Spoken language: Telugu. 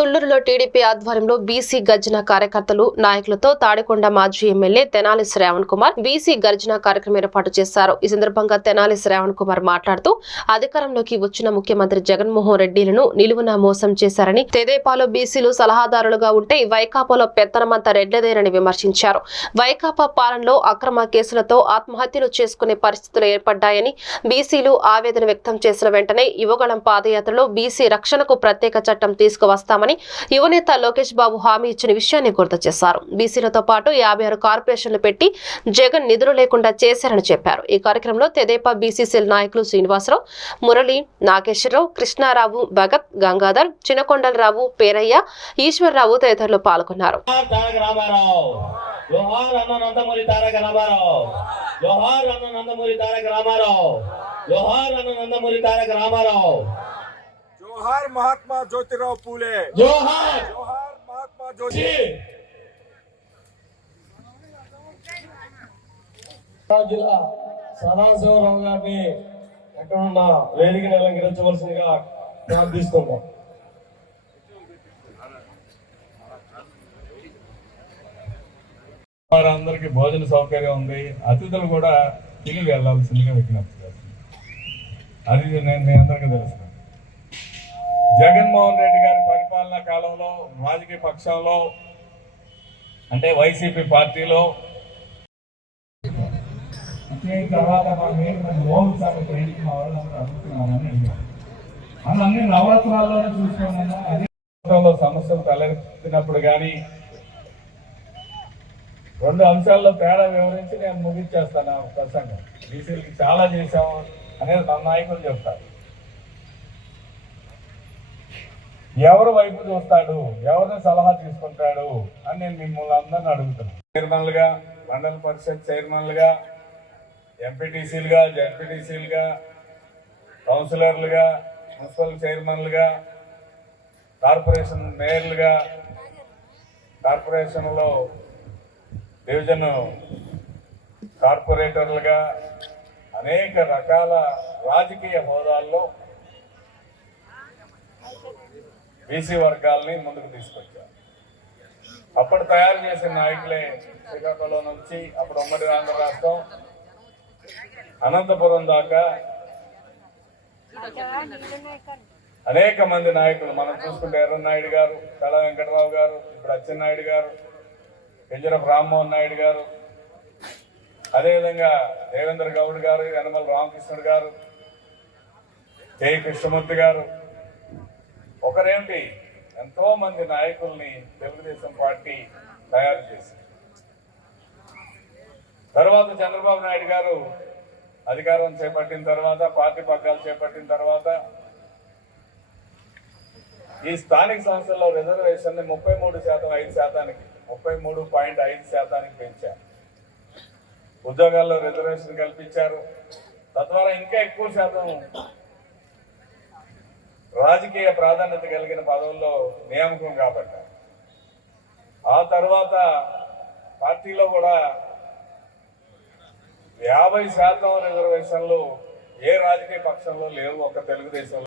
తుళ్ళూరులో టీడీపీ ఆధ్వర్యంలో బీసీ గర్జన కార్యకర్తలు నాయకులతో తాడికొండ మాజీ ఎమ్మెల్యే తెనాలి శ్రావణ్ కుమార్ బీసీ గర్జన కార్యక్రమం ఏర్పాటు చేశారు. ఈ సందర్భంగా తెనాలి శ్రావణ్ కుమార్ మాట్లాడుతూ అధికారంలోకి వచ్చిన ముఖ్యమంత్రి జగన్మోహన్ రెడ్డిలను నిలువున మోసం చేశారని తెదేపాలో బీసీలు సలహాదారులుగా ఉంటే వైకాపాలో పెత్తనమంతా రెడ్లదేనని విమర్శించారు. వైకాపా పాలనలో అక్రమ కేసులతో ఆత్మహత్యలు చేసుకునే పరిస్థితులు ఏర్పడ్డాయని బీసీలు ఆవేదన వ్యక్తం చేసిన వెంటనే యువగళం పాదయాత్రలో బీసీ రక్షణకు ప్రత్యేక చట్టం తీసుకువస్తామని యువనేత లోకేష్ బాబు హామీ ఇచ్చిన విషయాన్ని గుర్తు చేశారు. బీసీలతో పాటు యాభై ఆరు కార్పొరేషన్లు పెట్టి జగన్ నిధులు లేకుండా చేశారని చెప్పారు. ఈ కార్యక్రమంలో తెదేపా బీసీసీఎల్ నాయకులు శ్రీనివాసరావు మురళి నాగేశ్వరరావు కృష్ణారావు భగత్ గంగాధర్ చినకొండలరావు పేరయ్య ఈశ్వరరావు తదితరులు పాల్గొన్నారు. జోహార్ అన్న నందమూరి తారక రామారావు. జోహార్ అన్న నందమూరి తారక రామారావు. జోహార్ అన్న నందమూరి తారక రామారావు. జోహార్ మహాత్మా జ్యోతిరావు పూలే జోహార్ జోహార్ మహాత్మా జ్యోతి జిల్లా సదాశివరావు గారిని ఎక్కడ ఉన్న వేదికను అలంకరించవలసిందిగా ప్రార్థిస్తున్నాం. వారందరికీ భోజన సౌకర్యం ఉంది. అతిథులు కూడా తిరిగి వెళ్ళాల్సిందిగా విజ్ఞప్తి అది నేను మీ అందరికీ తెలుసు. జగన్మోహన్ రెడ్డి గారి పరిపాలనా కాలంలో రాజకీయ పక్షంలో అంటే వైసీపీ పార్టీలో. తర్వాత మనం ఏంటి మన అడుగుతున్నామని అన్ని నవరత్నాల్లోనే చూసుకోమన్నా? అదే సమస్యలు తలెత్తినప్పుడు కానీ రెండు అంశాల్లో తేడా వివరించి నేను ముగించేస్తాను ఆ ప్రసంగం. బీసీలకి చాలా చేశాము అనేది మన నాయకులు చెప్తారు. ఎవరు వైపు చూస్తాడు? ఎవరిని సలహా తీసుకుంటాడు? అని నేను మిమ్మల్ని అందరిని అడుగుతున్నాను. చైర్మన్లుగా మండల పరిషత్ చైర్మన్లుగా ఎంపీటీసీలుగా జడ్పీటీసీలుగా కౌన్సిలర్లుగా మున్సిపల్ చైర్మన్లుగా కార్పొరేషన్ మేయర్లుగా కార్పొరేషన్లో డివిజన్ కార్పొరేటర్లుగా అనేక రకాల రాజకీయ హోదాల్లో బీసీ వర్గాల్ని ముందుకు తీసుకొచ్చారు. అప్పుడు తయారు చేసిన నాయకులే శ్రీకాకుళం నుంచి అప్పుడు ఉమ్మడి ఆంధ్ర రాష్ట్రం అనంతపురం దాకా అనేక మంది నాయకులు. మనం చూసుకుంటే ఎర్రనాయుడు గారు కళ వెంకటరావు గారు ఇప్పుడు అచ్చెన్నాయుడు గారు కెంజరపు రామ్మోహన్ నాయుడు గారు అదేవిధంగా దేవేంద్ర గౌడ్ గారు యనమల రామకృష్ణుడు గారు కె. కృష్ణమూర్తి గారు ఒకరేంటి ఎంతో మంది నాయకుల్ని తెలుగుదేశం పార్టీ తయారు చేసింది. తర్వాత చంద్రబాబు నాయుడు గారు అధికారం చేపట్టిన తర్వాత పార్టీ పగ్గాలు చేపట్టిన తర్వాత ఈ స్థానిక సంస్థల్లో రిజర్వేషన్ని ముప్పై మూడు శాతం ఐదు శాతానికి ముప్పై మూడు పాయింట్ ఐదు శాతానికి పెంచారు. ఉద్యోగాల్లో రిజర్వేషన్ కల్పించారు. తద్వారా ఇంకా ఎక్కువ శాతం రాజకీయ ప్రాధాన్యత కలిగిన పదవుల్లో నియామకం కాబట్టారు. ఆ తర్వాత పార్టీలో కూడా యాభై శాతం రిజర్వేషన్లు ఏ రాజకీయ పక్షంలో లేవు ఒక తెలుగుదేశంలో